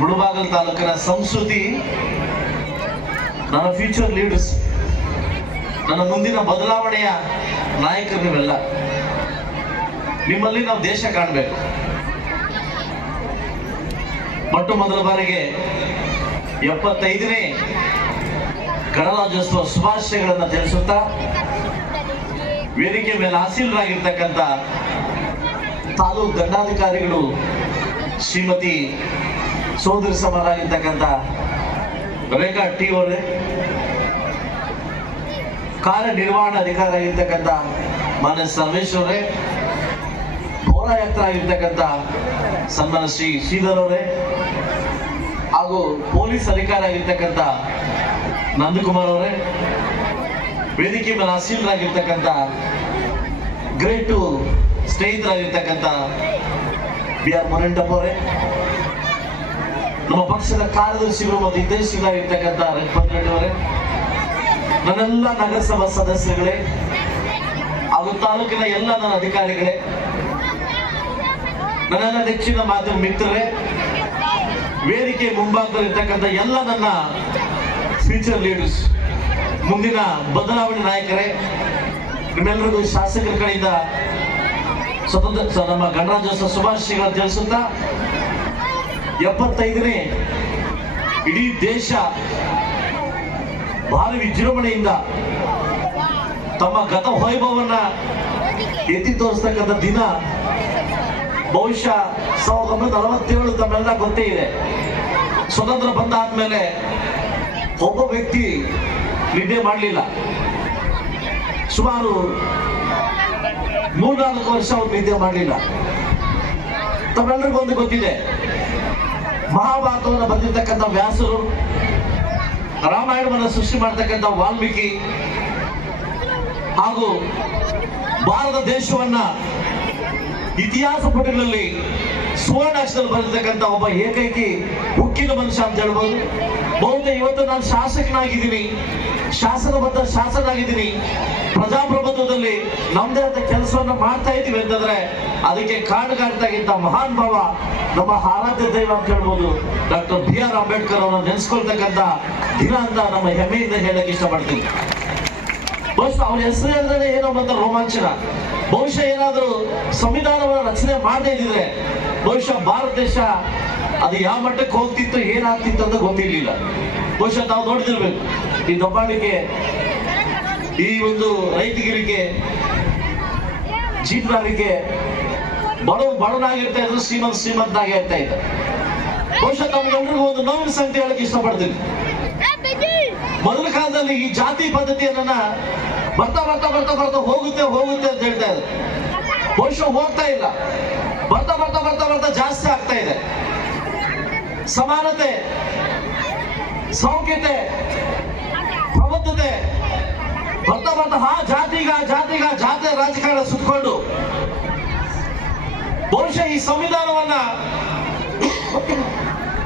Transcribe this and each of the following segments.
ಮುಳಬಾಗಿಲು ತಾಲೂಕಿನ ಸಂಸ್ಕೃತಿ, ನನ್ನ ಫ್ಯೂಚರ್ ಲೀಡರ್ಸ್, ನನ್ನ ಮುಂದಿನ ಬದಲಾವಣೆಯ ನಾಯಕರು ನೀವೆಲ್ಲ. ನಿಮ್ಮಲ್ಲಿ ನಾವು ದೇಶ ಕಾಣಬೇಕು. ಮೊಟ್ಟ ಮೊದಲ ಬಾರಿಗೆ 75ನೇ ಗಣರಾಜ್ಯೋತ್ಸವ ಶುಭಾಶಯಗಳನ್ನು ತಿಳಿಸುತ್ತಾ ವೇದಿಕೆ ಮೇಲೆ ಆಸೀನರಾಗಿರ್ತಕ್ಕಂಥ ತಾಲೂಕು ದಂಡಾಧಿಕಾರಿಗಳು ಶ್ರೀಮತಿ ಸೋದರಿ ಸಮರಾಗಿರ್ತಕ್ಕಂಥ ರೇಖಾ ಟಿ ಅವರೇ, ಕಾರ್ಯನಿರ್ವಹಣಾಧಿಕಾರಿ ಆಗಿರ್ತಕ್ಕಂಥ ಮಾನ್ಯ ಸರ್ವೇಶ್ ಅವರೇ, ಪೌರಾಯುಕ್ತರಾಗಿರ್ತಕ್ಕಂಥ ಸನ್ಮಾನ ಶ್ರೀ ಶ್ರೀಧರ್ ಅವರೇ, ಹಾಗೂ ಪೊಲೀಸ್ ಅಧಿಕಾರಿ ಆಗಿರ್ತಕ್ಕಂಥ ನಂದಕುಮಾರ್ ಅವರೇ, ವೇದಿಕೆ ಮೇಲೆ ಆಸೀನರಾಗಿರ್ತಕ್ಕಂಥ ಗ್ರೇಟ್ ಸ್ನೇಹಿತರಾಗಿರ್ತಕ್ಕಂಥ ಬಿ ಆರ್ ಮೊರೆಂಟಪ್ಪ ಅವರೇ, ನಮ್ಮ ಪಕ್ಷದ ಕಾರ್ಯದರ್ಶಿಗಳು ಮತ್ತು ಹಿತೈಷಿಗಳಾಗಿರ್ತಕ್ಕಂಥ ರಂಗಪತ್ ರೆಡ್ಡಿ ಅವರೇ, ನನ್ನೆಲ್ಲ ನಗರಸಭಾ ಸದಸ್ಯರುಗಳೇ ಹಾಗೂ ತಾಲೂಕಿನ ಎಲ್ಲ ನನ್ನ ಅಧಿಕಾರಿಗಳೇ, ನನ್ನ ನೆಚ್ಚಿನ ಮಾಧ್ಯಮ ಮಿತ್ರರೇ, ವೇದಿಕೆ ಮುಂಭಾಗದಲ್ಲಿರ್ತಕ್ಕಂಥ ಎಲ್ಲ ನನ್ನ ಫ್ಯೂಚರ್ ಲೀಡರ್ಸ್, ಮುಂದಿನ ಬದಲಾವಣೆ ನಾಯಕರೇ, ನಿಮ್ಮೆಲ್ಲರಿಗೂ ಶಾಸಕರ ಕಡೆಯಿಂದ ನಮ್ಮ ಗಣರಾಜ್ಯೋತ್ಸವ ಶುಭಾಶಯಗಳನ್ನು ತಿಳಿಸುತ್ತಾ 75ನೇ ಇಡೀ ದೇಶ ಭಾರಿ ವಿಜೃಂಭಣೆಯಿಂದ ತಮ್ಮ ಗತ ವೈಭವವನ್ನ ಎತ್ತಿ ತೋರಿಸ್ತಕ್ಕಂಥ ದಿನ. ಬಹುಶಃ 1947 ತಮ್ಮೆಲ್ಲ ಗೊತ್ತೇ ಇದೆ. ಸ್ವತಂತ್ರ ಬಂದಾದ್ಮೇಲೆ ಒಬ್ಬ ವ್ಯಕ್ತಿ ನಿದ್ದೆ ಮಾಡಲಿಲ್ಲ. ಸುಮಾರು 3-4 ವರ್ಷ ಅವ್ರು ನಿದ್ದೆ ಮಾಡಲಿಲ್ಲ. ತಮ್ಮೆಲ್ಲರಿಗೂ ಒಂದು ಗೊತ್ತಿದೆ, ಮಹಾಭಾರತವನ್ನು ಬರೆದಿರ್ತಕ್ಕಂಥ ವ್ಯಾಸರು, ರಾಮಾಯಣವನ್ನು ಸೃಷ್ಟಿ ಮಾಡ್ತಕ್ಕಂಥ ವಾಲ್ಮೀಕಿ, ಹಾಗೂ ಭಾರತ ದೇಶವನ್ನ ಇತಿಹಾಸ ಪುಟಗಳಲ್ಲಿ ಸುವರ್ಣಾಕ್ಷರದಲ್ಲಿ ಬರೆದಿರ್ತಕ್ಕಂಥ ಒಬ್ಬ ಏಕೈಕಿ ಉಕ್ಕಿನ ಮನುಷ್ಯ ಅಂತ ಹೇಳ್ಬೋದು. ಬಹುತೇಕ ಇವತ್ತು ನಾನು ಶಾಸಕನಾಗಿದ್ದೀನಿ, ಶಾಸನಬದ್ಧ ಶಾಸಕನಾಗಿದ್ದೀನಿ, ಪ್ರಜಾಪ್ರಭುತ್ವದಲ್ಲಿ ನಮ್ದೇ ಆದ ಕೆಲಸವನ್ನ ಮಾಡ್ತಾ ಇದ್ದೀವಿ ಅಂತಂದ್ರೆ ಅದಕ್ಕೆ ಕಾರಣಗಾರ್ತಾಗಿದ್ದ ಮಹಾನ್ ಭಾವ ನಮ್ಮ ಆರಾಧ್ಯ ದೈವ ಅಂತ ಹೇಳ್ಬೋದು ಡಾಕ್ಟರ್ ಬಿ ಆರ್ ಅಂಬೇಡ್ಕರ್ ಅವರನ್ನು ನೆನೆಸ್ಕೊಳ್ತಕ್ಕಂಥ ದಿನ ಅಂತ ನಮ್ಮ ಹೆಮ್ಮೆಯಿಂದ ಹೇಳಕ್ ಇಷ್ಟಪಡ್ತೀನಿ. ಬಹುಶಃ ಅವ್ರ ಹೆಸರು ಹೇಳಿದ್ರೆ ಏನೋ ಬಂದ ರೋಮಾಂಚನ. ಬಹುಶಃ ಏನಾದರೂ ಸಂವಿಧಾನವನ್ನು ರಚನೆ ಮಾಡದೇ ಇದ್ರೆ ಬಹುಶಃ ಭಾರತ ದೇಶ ಅದು ಯಾವ ಮಟ್ಟಕ್ಕೆ ಹೋಗ್ತಿತ್ತು, ಏನಾಗ್ತಿತ್ತು ಅಂತ ಗೊತ್ತಿರ್ಲಿಲ್ಲ. ಬಹುಶಃ ತಾವು ನೋಡ್ತಿರ್ಬೇಕು, ಈ ದಬ್ಬಾಳಿಕೆ, ಈ ಒಂದು ರೈತಗಿರಿಗೆ, ಜೀತದಾರಿಕೆ, ಬಡವನಾಗಿರ್ತಾ ಇದ್ರು, ಶ್ರೀಮಂತನಾಗಿ ಇರ್ತಾ ಇದ್ದ. ಬಹುಶಃ ತಮ್ಗೆಲ್ರಿಗೂ ಒಂದು ನೋವಿನ ಸಂಗತಿ ಹೇಳಕ್ ಇಷ್ಟಪಡ್ತೀನಿ. ಮೊದಲ ಕಾಲದಲ್ಲಿ ಈ ಜಾತಿ ಪದ್ಧತಿಯನ್ನ ಬರ್ತಾ ಬರ್ತಾ ಬರ್ತಾ ಬರ್ತಾ ಹೋಗುತ್ತೆ ಅಂತ ಹೇಳ್ತಾ ಇದ್ರು. ಬಹುಶಃ ಹೋಗ್ತಾ ಇಲ್ಲ, ಬರ್ತಾ ಬರ್ತಾ ಬರ್ತಾ ಬರ್ತಾ ಜಾಸ್ತಿ ಆಗ್ತಾ ಇದೆ. ಸಮಾನತೆ, ಸೌಖ್ಯತೆ, ಪ್ರಬುದ್ಧತೆ ಬರ್ತಾ ಬರ್ತಾ ಜಾತಿ ರಾಜಕಾರಣ ಸುತ್ತಕೊಂಡು ಬಹುಶಃ ಈ ಸಂವಿಧಾನವನ್ನ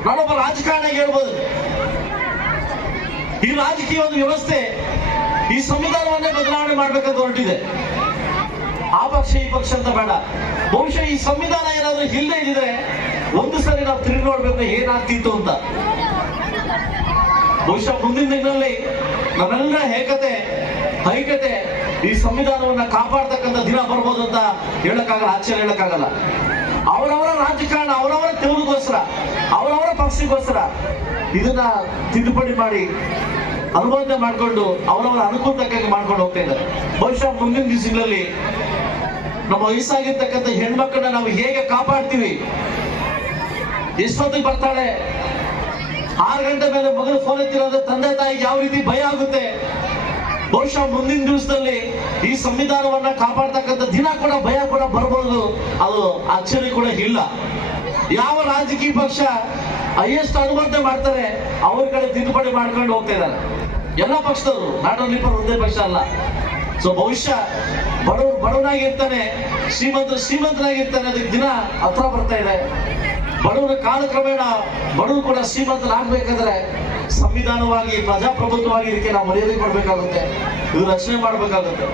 ನಾನೊಬ್ಬ ರಾಜಕಾರಣ ಹೇಳ್ಬೋದು, ಈ ರಾಜಕೀಯ ಒಂದು ವ್ಯವಸ್ಥೆ ಈ ಸಂವಿಧಾನವನ್ನೇ ಬದಲಾವಣೆ ಮಾಡ್ಬೇಕಂತ ಹೊರಟಿದೆ. ಆ ಪಕ್ಷ ಈ ಪಕ್ಷ ಅಂತ ಬೇಡ. ಬಹುಶಃ ಈ ಸಂವಿಧಾನ ಏನಾದ್ರೂ ಇಲ್ಲದೆ ಇದ್ರೆ ಒಂದು ಸರಿ ನಾವು ತಿರುಗಿ ನೋಡ್ಬೇಕು ಏನಾಗ್ತಿತ್ತು ಅಂತ. ಬಹುಶಃ ಮುಂದಿನ ದಿನಗಳಲ್ಲಿ ನಮ್ಮೆಲ್ಲರ ಐಕ್ಯತೆ ಈ ಸಂವಿಧಾನವನ್ನ ಕಾಪಾಡ್ತಕ್ಕಂಥ ದಿನ ಬರ್ಬೋದು ಅಂತ ಹೇಳಕ್ಕಾಗಲ್ಲ, ಆಶ್ಚರ್ಯ ಹೇಳಕ್ಕಾಗಲ್ಲ. ಅವರವರ ರಾಜಕಾರಣ, ಅವರವರ ತೆಲುಗುಗೋಸ್ಕರ, ಅವರವರ ಪಕ್ಷಕ್ಕೋಸ್ಕರ ಇದನ್ನ ತಿದ್ದುಪಡಿ ಮಾಡಿ ಅನುಮೋದನೆ ಮಾಡಿಕೊಂಡು ಅವರವರ ಅನುಕೂಲಕ್ಕಾಗಿ ಮಾಡ್ಕೊಂಡು ಹೋಗ್ತಾ ಇದ್ದಾರೆ. ಬಹುಶಃ ಮುಂದಿನ ದಿವಸಗಳಲ್ಲಿ ನಮ್ಮ ವಯಸ್ಸಾಗಿರ್ತಕ್ಕಂಥ ಹೆಣ್ಮಕ್ಳನ್ನ ನಾವು ಹೇಗೆ ಕಾಪಾಡ್ತೀವಿ, ಎಷ್ಟೊತ್ತಿಗೆ ಬರ್ತಾಳೆ, 6 ಗಂಟೆ ಮೇಲೆ ಮಗಳು ಫೋನ್ ಎತ್ತಿರೋದ್ರೆ ತಂದೆ ತಾಯಿಗೆ ಯಾವ ರೀತಿ ಭಯ ಆಗುತ್ತೆ. ಬಹುಶಃ ಮುಂದಿನ ದಿವಸದಲ್ಲಿ ಈ ಸಂವಿಧಾನವನ್ನ ಕಾಪಾಡ್ತಕ್ಕಂಥ ದಿನ ಕೂಡ ಭಯ ಕೂಡ ಬರ್ಬೋದು. ಅದು ಆಶ್ಚರ್ಯ ಕೂಡ ಇಲ್ಲ. ಯಾವ ರಾಜಕೀಯ ಪಕ್ಷ ಹೈಯೆಸ್ಟ್ ಅನುಮೋದನೆ ಮಾಡ್ತಾರೆ ಅವ್ರ ಕಡೆ ತಿದ್ದುಪಡಿ ಮಾಡ್ಕೊಂಡು ಹೋಗ್ತಾ ಇದ್ದಾರೆ ಎಲ್ಲ ಪಕ್ಷದವರು, ನಾಟ್ ಓನ್ಲಿ ಫಾರ್ ಒಂದೇ ಪಕ್ಷ ಅಲ್ಲ. ಸೊ ಬಹುಶಃ ಬಡವನಾಗಿರ್ತಾನೆ, ಶ್ರೀಮಂತನಾಗಿರ್ತಾನೆ, ಅದಕ್ಕೆ ದಿನ ಹತ್ರ ಬರ್ತಾ ಇದೆ. ಬಡವರ ಕಾಲಕ್ರಮೇಣ ಬಡವರು ಕೂಡ ಶ್ರೀಮಂತರಾಗಬೇಕಾದ್ರೆ ಸಂವಿಧಾನವಾಗಿ, ಪ್ರಜಾಪ್ರಭುತ್ವವಾಗಿ ಇದಕ್ಕೆ ನಾವು ಮರ್ಯಾದೆ ಕೊಡ್ಬೇಕಾಗುತ್ತೆ, ಇದು ರಚನೆ ಮಾಡ್ಬೇಕಾಗುತ್ತೆ.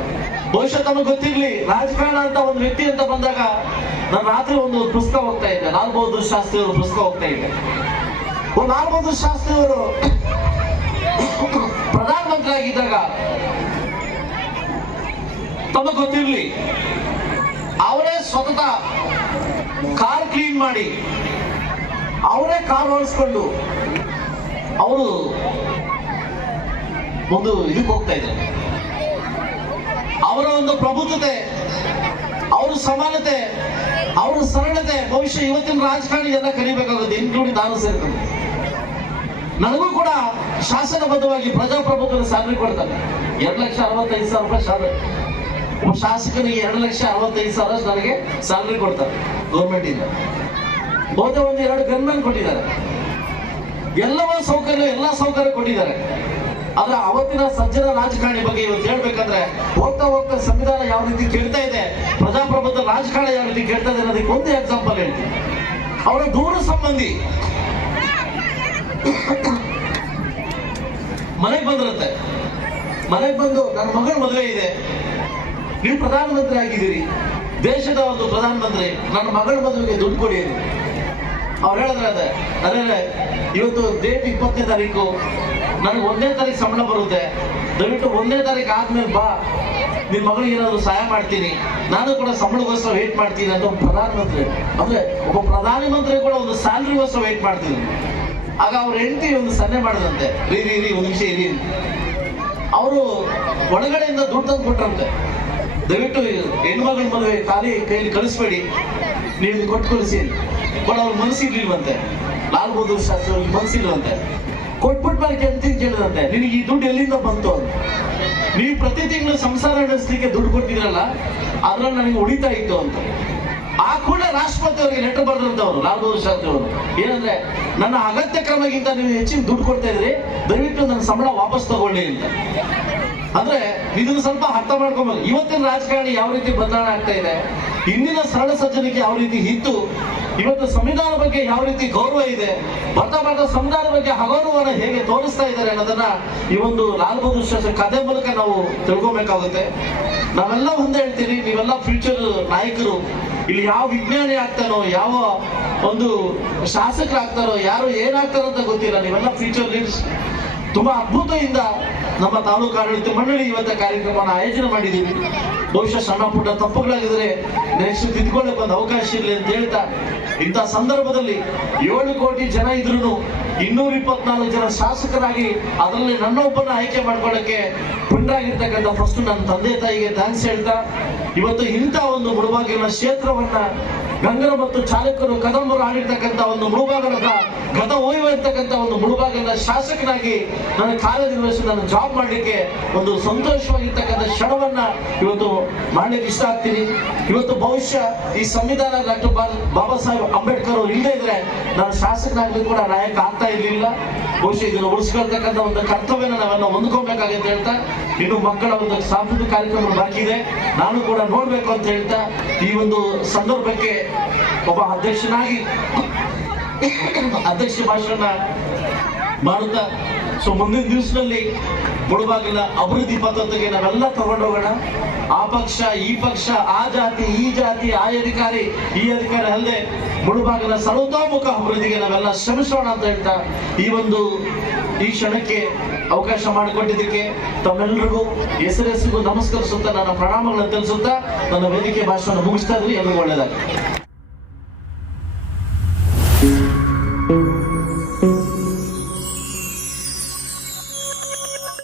ಬಹುಶಃ ತಮಗೆ ಗೊತ್ತಿರ್ಲಿ, ರಾಜಕಾರಣ ಅಂತ ಒಂದು ವ್ಯಕ್ತಿ ಅಂತ ಬಂದಾಗ ನಾನು ರಾತ್ರಿ ಒಂದು ಪುಸ್ತಕ ಹೋಗ್ತಾ ಇದ್ದೆ, ಲಾಲ್ ಬಹದ್ದೂರ್ ಶಾಸ್ತ್ರಿ ಅವರು ಪುಸ್ತಕ ಹೋಗ್ತಾ ಇದ್ದೆ. ಲಾಲ್ ಬಹದ್ದೂರ್ ಶಾಸ್ತ್ರಿ ಅವರು ಪ್ರಧಾನಮಂತ್ರಿ ಆಗಿದ್ದಾಗ ತಮಗೆ ಗೊತ್ತಿರ್ಲಿ, ಅವರೇ ಸ್ವತಃ ಕಾರ್ ಕ್ಲೀನ್ ಮಾಡಿ ಅವರೇ ಕಾರ್ ಓಡಿಸ್ಕೊಂಡು ಅವರು ಒಂದು ಇದಕ್ಕೆ ಹೋಗ್ತಾ ಇದ್ದಾರೆ. ಅವರ ಒಂದು ಪ್ರಬುದ್ಧತೆ, ಅವರ ಸಮಾನತೆ, ಅವರ ಸರಳತೆ ಬಹುಶಃ ಇವತ್ತಿನ ರಾಜಕಾರಣಿ ಎಲ್ಲ ಕಲಿಬೇಕಾಗುತ್ತೆ, ಇನ್ಕ್ಲೂಡಿಂಗ್ ನಾನು ಸೇರ್ಕೊಂಡು. ನನಗೂ ಕೂಡ ಶಾಸನಬದ್ಧವಾಗಿ ಪ್ರಜಾಪ್ರಭುತ್ವದ ಸ್ಯಾಲರಿ ಕೊಡ್ತಾರೆ. 2,65,000 ರೂಪಾಯಿ ಸ್ಯಾಲರಿ. ಒಬ್ಬ ಶಾಸಕನಿಗೆ 2,65,000 ನನಗೆ ಸ್ಯಾಲರಿ ಕೊಡ್ತಾರೆ ಗೌರ್ಮೆಂಟ್ ಇಂದ. ಹೋದ ಒಂದು 2 ಗನ್ಮನ್ ಕೊಟ್ಟಿದ್ದಾರೆ. ಎಲ್ಲವೂ ಸೌಕರ್ಯ, ಎಲ್ಲಾ ಸೌಕರ್ಯ ಕೊಟ್ಟಿದ್ದಾರೆ. ಆದ್ರೆ ಅವತ್ತಿನ ಸಜ್ಜನ ರಾಜಕಾರಣಿ ಬಗ್ಗೆ ಇವತ್ತು ಹೇಳ್ಬೇಕಂದ್ರೆ, ಹೋಗ್ತಾ ಹೋಗ್ತಾ ಸಂವಿಧಾನ ಯಾವ ರೀತಿ ಕೇಳ್ತಾ ಇದೆ, ಪ್ರಜಾಪ್ರಭುತ್ವ ರಾಜಕಾರಣ ಯಾವ ರೀತಿ ಕೇಳ್ತಾ ಇದೆ ಅನ್ನೋದಕ್ಕೆ ಒಂದು ಎಕ್ಸಾಂಪಲ್ ಹೇಳ್ತೀನಿ. ಅವರ ದೂರ ಸಂಬಂಧಿ ಮನೆಗೆ ಬಂದಿರುತ್ತೆ. ಮನೆಗೆ ಬಂದು ನನ್ನ ಮಗಳ ಮದುವೆ ಇದೆ, ನೀವು ಪ್ರಧಾನಮಂತ್ರಿ ಆಗಿದ್ದೀರಿ, ದೇಶದ ಒಂದು ಪ್ರಧಾನಮಂತ್ರಿ, ನನ್ನ ಮಗಳ ಮದುವೆಗೆ ದುಡ್ಡು ಕೊಡಿ ಅಂತ ಅವ್ರು ಹೇಳಿದ್ರೆ, ಅದೇ ಇವತ್ತು ಡೇಟ್ 20ನೇ ತಾರೀಕು, ನನಗೆ 1ನೇ ತಾರೀಕು ಸಂಬಳ ಬರುತ್ತೆ, ದಯವಿಟ್ಟು 1ನೇ ತಾರೀಕು ಆದ್ಮೇಲೆ ಬಾ, ನಿನ್ ಮಗಳಿಗೆ ಏನಾದ್ರು ಸಹಾಯ ಮಾಡ್ತೀನಿ, ನಾನು ಕೂಡ ಸಂಬಳಗೋಸ್ಕರ ವೇಟ್ ಮಾಡ್ತೀನಿ ಅಂತ ಒಬ್ಬ ಪ್ರಧಾನಮಂತ್ರಿ, ಅಂದ್ರೆ ಒಬ್ಬ ಪ್ರಧಾನಮಂತ್ರಿ ಕೂಡ ಒಂದು ಸ್ಯಾಲರಿಗೋಸ್ಕರ ವೇಟ್ ಮಾಡ್ತೀನಿ. ಆಗ ಅವ್ರ ಹೆಂಡತಿ ಒಂದು ಸನ್ನೆ ಮಾಡಿದಂತೆ, ರೀ ಒಂದು ನಿಮಿಷ ಇರಿ, ಅವರು ಒಳಗಡೆಯಿಂದ ದುಡ್ಡು ತಂದು ಕೊಟ್ರಂತೆ, ದಯವಿಟ್ಟು ಹೆಣ್ಮಗಳ ಮದುವೆ ಖಾಲಿ ಕೈಲಿ ಕಳಿಸ್ಬೇಡಿ, ನೀವು ಕೊಟ್ಟು ಕಳಿಸಿ. ಬಟ್ ಅವ್ರ ಮನಸ್ಸಿರ್ಲಿಲ್ವಂತೆ, ಲಾಲ್ ಬಹದ್ದೂರ್ ಶಾಸ್ತ್ರಿ ಅವ್ರಿಗೆ ಮನಸ್ಸಿಲ್ವಂತೆ. ಕೊಟ್ಬಿಟ್ಟು ಮೇಲೆ ಕೇಳಿದಂತೆ, ನಿನಗೆ ಈ ದುಡ್ಡು ಎಲ್ಲಿಂದ ಬಂತು ಅಂತ. ನೀವು ಪ್ರತಿ ತಿಂಗಳು ಸಂಸಾರ ನಡೆಸಲಿಕ್ಕೆ ದುಡ್ಡು ಕೊಟ್ಟಿದ್ರಲ್ಲ, ಅದ್ರಲ್ಲಿ ನನಗೆ ಉಳಿತಾ ಇತ್ತು ಅಂತ. ಆ ಕೂಡ ರಾಷ್ಟ್ರಪತಿ ಅವರಿಗೆ ಲೆಟರ್ ಬರೆದಂತವ್ರು ಲಾಲ್ ಬಹದ್ದೂರ್ ಶಾಸ್ತ್ರಿ ಅವರು. ಏನಂದ್ರೆ, ನನ್ನ ಅಗತ್ಯ ಕ್ರಮಕ್ಕಿಂತ ನೀವು ಹೆಚ್ಚಿನ ದುಡ್ಡು ಕೊಡ್ತಾ ಇದ್ರಿ, ದಯವಿಟ್ಟು ನನ್ನ ಸಂಬಳ ವಾಪಸ್ ತಗೊಳ್ಳಿ ಅಂತ. ಅಂದ್ರೆ ಇದನ್ನು ಸ್ವಲ್ಪ ಅರ್ಥ ಮಾಡ್ಕೊಬೇಕು. ಇವತ್ತಿನ ರಾಜಕಾರಣಿ ಯಾವ ರೀತಿ ಬದಲಾವಣೆ ಆಗ್ತಾ ಇದೆ, ಇಂದಿನ ಸರಳ ಸಜ್ಜನಿಕೆ ಯಾವ ರೀತಿ ಇತ್ತು, ಇವತ್ತು ಸಂವಿಧಾನ ಬಗ್ಗೆ ಯಾವ ರೀತಿ ಗೌರವ ಇದೆ, ಬರ್ತಾ ಸಂವಿಧಾನ ಬಗ್ಗೆ ಅಗೌರವವನ್ನು ಹೇಗೆ ತೋರಿಸ್ತಾ ಇದ್ದಾರೆ ಅನ್ನೋದನ್ನ ಈ ಒಂದು ಲಾಲ್ ಬಹದ್ದೂರ್ ಶಾಸ್ತ್ರಿ ಕಥೆ ಮೂಲಕ ನಾವು ತಿಳ್ಕೊಬೇಕಾಗುತ್ತೆ. ನಾವೆಲ್ಲ ಒಂದೇ ಹೇಳ್ತೀವಿ, ನೀವೆಲ್ಲ ಫ್ಯೂಚರ್ ನಾಯಕರು. ಇಲ್ಲಿ ಯಾವ ವಿಜ್ಞಾನಿ ಆಗ್ತಾನೋ, ಯಾವ ಒಂದು ಶಾಸಕರಾಗ್ತಾರೋ, ಯಾರು ಏನಾಗ್ತಾರೋ ಅಂತ ಗೊತ್ತಿಲ್ಲ, ನೀವೆಲ್ಲ ಫ್ಯೂಚರ್ ಲೀಡರ್ಸ್. ತುಂಬಾ ಅದ್ಭುತದಿಂದ ನಮ್ಮ ತಾಲೂಕು ಆಡಳಿತ ಮಂಡಳಿ ಇವತ್ತ ಕಾರ್ಯಕ್ರಮವನ್ನು ಆಯೋಜನೆ ಮಾಡಿದ್ದೀವಿ. ಬಹುಶಃ ಸಣ್ಣ ಪುಟ್ಟ ತಪ್ಪುಗಳಾಗಿದ್ರೆ ನೆಕ್ಸ್ಟ್ ತಿದ್ಕೊಳ್ಳಕ್ಕೆ ಒಂದು ಅವಕಾಶ ಇರಲಿ ಅಂತ ಹೇಳ್ತಾ, ಇಂಥ ಸಂದರ್ಭದಲ್ಲಿ 7 ಕೋಟಿ ಜನ ಇದ್ರು 224 ಜನ ಶಾಸಕರಾಗಿ ಅದರಲ್ಲಿ ನನ್ನೊಬ್ಬನ ಆಯ್ಕೆ ಮಾಡ್ಕೊಳ್ಳಕ್ಕೆ ಪುಂಡಾಗಿರ್ತಕ್ಕಂಥ ಫಸ್ಟ್ ನನ್ನ ತಂದೆ ತಾಯಿಗೆ ಥ್ಯಾಂಕ್ಸ್ ಹೇಳ್ತಾ, ಇವತ್ತು ಇಂಥ ಒಂದು ಮುಳುಬಾಗಿಲಿನ ಕ್ಷೇತ್ರವನ್ನ ಗಂಗರ ಮತ್ತು ಚಾಲಕರು ಕದಂಬರು ಆಡಿರ್ತಕ್ಕಂಥ ಒಂದು ಮುಳುಬಾಗಿಲದ ಗತ ಓಯ್ವ ಇರ್ತಕ್ಕಂಥ ಒಂದು ಮುಳುಬಾಗಿಲಿನ ಶಾಸಕನಾಗಿ ನನ್ನ ಕಾರ್ಯನಿರ್ವಹಿಸಿ ನನ್ನ ಜಾಬ್ ಮಾಡ್ಲಿಕ್ಕೆ ಒಂದು ಸಂತೋಷವಾಗಿರ್ತಕ್ಕಂಥ ಕ್ಷಣವನ್ನ ಇವತ್ತು ಮಾಡ್ಲಿಕ್ಕೆ ಇಷ್ಟ ಆಗ್ತೀನಿ. ಇವತ್ತು ಬಹುಶಃ ಈ ಸಂವಿಧಾನ ಡಾಕ್ಟರ್ ಬಾಬಾ ಸಾಹೇಬ್ ಅಂಬೇಡ್ಕರ್ ಅವರು ಇಲ್ಲದೆ ಇದ್ರೆ ನಾನು ಶಾಸಕನಾಗ್ಲಿ ಕೂಡ ನಾಯಕ ಆಗ್ತಾ ಇರ್ಲಿಲ್ಲ. ಬಹುಶಃ ಇದನ್ನು ಉಳಿಸ್ಕೊಳ್ತಕ್ಕಂಥ ಒಂದು ಕರ್ತವ್ಯನ ನಾವೆಲ್ಲ ಹೊಂದ್ಕೊಬೇಕಾಗುತ್ತೆ ಹೇಳ್ತಾ, ಇನ್ನು ಮಕ್ಕಳ ಒಂದು ಸಾಂಸ್ಕೃತಿಕ ಕಾರ್ಯಕ್ರಮ ಬಾಕಿ ಇದೆ, ನಾನು ಕೂಡ ನೋಡ್ಬೇಕು ಅಂತ ಹೇಳ್ತಾ, ಈ ಒಂದು ಸಂದರ್ಭಕ್ಕೆ ಒಬ್ಬ ಅಧ್ಯಕ್ಷನಾಗಿ ಅಧ್ಯಕ್ಷ ಭಾಷಣ ಮಾಡುತ್ತಾ, ಸೊ ಮುಂದಿನ ದಿವಸದಲ್ಲಿ ಮುಳುಬಾಗಿಲ ಅಭಿವೃದ್ಧಿ ಪದ್ಧತಿಗೆ ನಾವೆಲ್ಲ ತಗೊಂಡೋಗೋಣ. ಆ ಪಕ್ಷ ಈ ಪಕ್ಷ, ಆ ಜಾತಿ ಈ ಜಾತಿ, ಆ ಅಧಿಕಾರಿ ಈ ಅಧಿಕಾರಿ ಅಲ್ಲದೆ ಮುಳುಬಾಗಿಲ ಸರ್ವತೋಮುಖ ಅಭಿವೃದ್ಧಿಗೆ ನಾವೆಲ್ಲ ಶ್ರಮಿಸೋಣ ಅಂತ ಹೇಳ್ತಾ, ಈ ಕ್ಷಣಕ್ಕೆ ಅವಕಾಶ ಮಾಡಿಕೊಟ್ಟಿದ್ದಕ್ಕೆ ತಮ್ಮೆಲ್ಲರಿಗೂ ಹೆಸರಿಗೂ ನಮಸ್ಕರಿಸುತ್ತಾ, ನನ್ನ ಪ್ರಣಾಮಗಳನ್ನು ತಿಳಿಸುತ್ತಾ ನನ್ನ ವೇದಿಕೆ ಭಾಷಣ ಮುಗಿಸ್ತಾ ಇದ್ವಿ. ಎಲ್ಲರಿಗೂ ಒಳ್ಳೆಯದಾಗಲಿ.